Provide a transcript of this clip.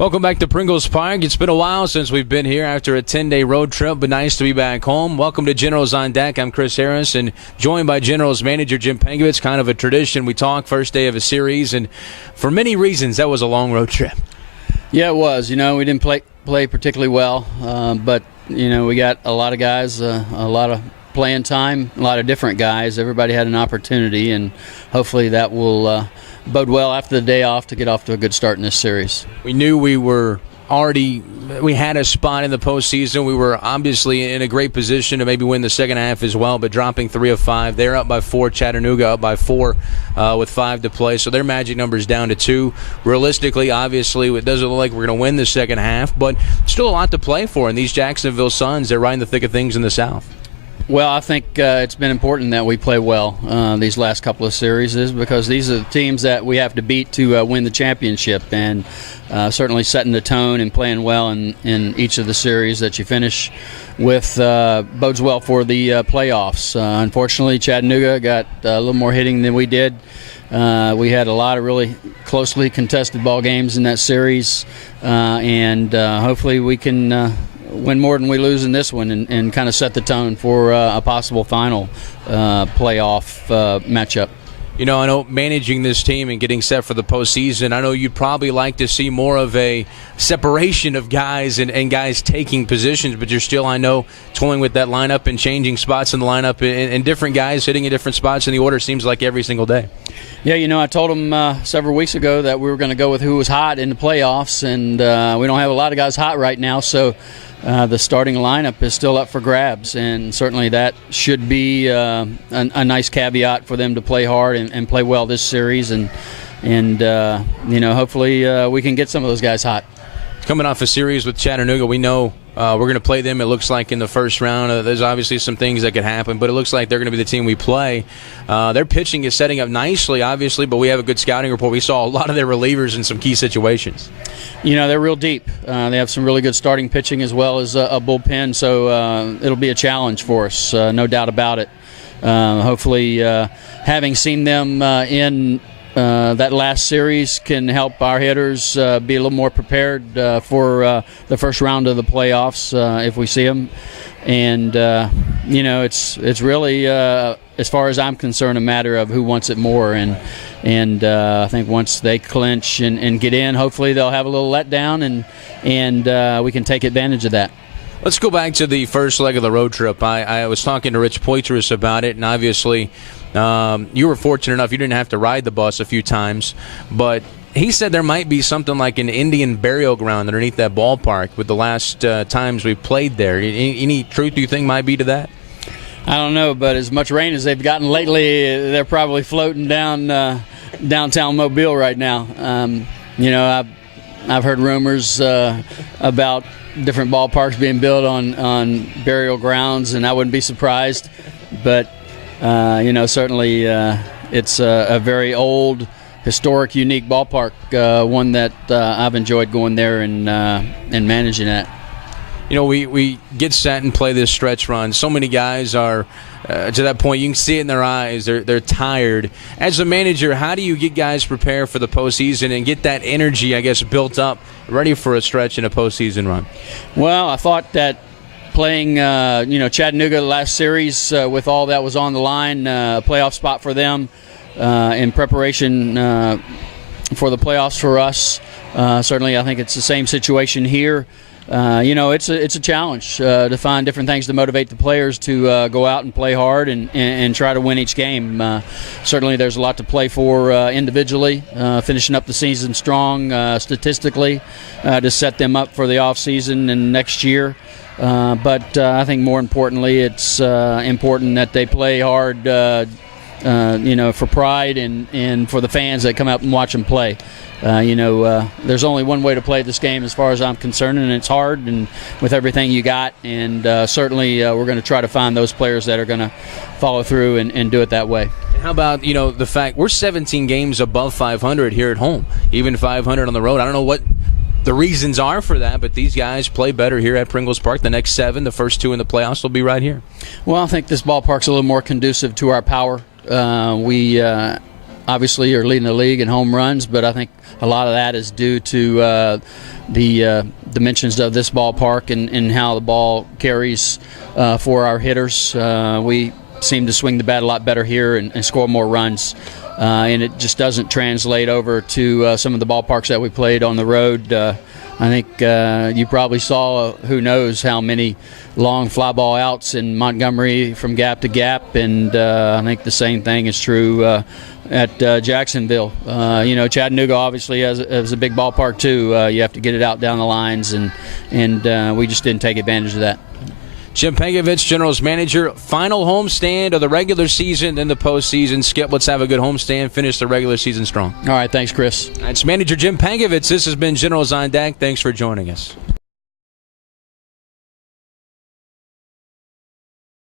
Welcome back to Pringles Park. It's been a while since we've been here after a 10-day road trip, but nice to be back home. Welcome to Generals on Deck. I'm Chris Harris, and joined by Generals manager Jim Pankovits. Kind of a tradition. We talk first day of a series, and for many reasons, that was a long road trip. Yeah, it was. We didn't play particularly well, but, we got a lot of guys, a lot of playing time, a lot of different guys. Everybody had an opportunity, and hopefully that will bode well after the day off to get off to a good start in this series. We knew we had a spot in the postseason. We were obviously in a great position to maybe win the second half as well, but dropping 3 of 5. They're up by 4. Chattanooga up by 4 with 5 to play. So their magic number is down to 2. Realistically, obviously, it doesn't look like we're going to win the second half, but still a lot to play for. And these Jacksonville Suns, they're right in the thick of things in the South. Well, I think it's been important that we play well these last couple of series because these are the teams that we have to beat to win the championship, and certainly setting the tone and playing well in each of the series that you finish with bodes well for the playoffs. Unfortunately, Chattanooga got a little more hitting than we did. We had a lot of really closely contested ball games in that series, and hopefully we can win more than we lose in this one and kind of set the tone for a possible final playoff matchup. I know managing this team and getting set for the postseason, I know you'd probably like to see more of a separation of guys and guys taking positions, but you're still, I know, toying with that lineup and changing spots in the lineup and different guys hitting in different spots in the order seems like every single day. Yeah, I told them several weeks ago that we were going to go with who was hot in the playoffs, and we don't have a lot of guys hot right now, so the starting lineup is still up for grabs, and certainly that should be a nice caveat for them to play hard and play well this series, and hopefully we can get some of those guys hot. Coming off a series with Chattanooga, we know we're going to play them, it looks like, in the first round. There's obviously some things that could happen, but it looks like they're going to be the team we play. Their pitching is setting up nicely, obviously, but we have a good scouting report. We saw a lot of their relievers in some key situations. They're real deep. They have some really good starting pitching as well as a bullpen, so it'll be a challenge for us, no doubt about it. Hopefully, having seen them in that last series can help our hitters be a little more prepared for the first round of the playoffs if we see them. And, it's really, as far as I'm concerned, a matter of who wants it more. And I think once they clinch and get in, hopefully they'll have a little letdown, and we can take advantage of that. Let's go back to the first leg of the road trip. I was talking to Rich Poitras about it, and obviously you were fortunate enough you didn't have to ride the bus a few times, but he said there might be something like an Indian burial ground underneath that ballpark with the last times we played there. Any truth you think might be to that? I don't know, but as much rain as they've gotten lately, they're probably floating down downtown Mobile right now. I've heard rumors about different ballparks being built on burial grounds, and I wouldn't be surprised. But certainly it's a very old, historic, unique ballpark, one that I've enjoyed going there and managing it. We get set and play this stretch run. So many guys are to that point. You can see it in their eyes. They're tired. As a manager, how do you get guys prepared for the postseason and get that energy, I guess, built up, ready for a stretch in a postseason run? Well, I thought that playing, Chattanooga the last series with all that was on the line, a playoff spot for them in preparation for the playoffs for us. Certainly, I think it's the same situation here. It's a challenge to find different things to motivate the players to go out and play hard and try to win each game. Certainly there's a lot to play for individually, finishing up the season strong statistically to set them up for the offseason and next year. But I think more importantly, it's important that they play hard for pride and for the fans that come out and watch them play. There's only one way to play this game as far as I'm concerned, and it's hard and with everything you got. And certainly we're going to try to find those players that are going to follow through and do it that way. How about, the fact we're 17 games above 500 here at home, even 500 on the road? I don't know what the reasons are for that, but these guys play better here at Pringles Park. The next 7, the first 2 in the playoffs will be right here. Well, I think this ballpark's a little more conducive to our power. obviously are leading the league in home runs, but I think a lot of that is due to the dimensions of this ballpark and how the ball carries for our hitters. We seem to swing the bat a lot better here and score more runs. And it just doesn't translate over to some of the ballparks that we played on the road. I think you probably saw who knows how many long fly ball outs in Montgomery from gap to gap, and I think the same thing is true at Jacksonville. Chattanooga obviously has a big ballpark too. You have to get it out down the lines, and we just didn't take advantage of that. Jim Pankovits, Generals Manager. Final homestand of the regular season, then the postseason. Skip, let's have a good homestand. Finish the regular season strong. All right, thanks, Chris. That's Manager Jim Pankovits. This has been Generals on Deck. Thanks for joining us.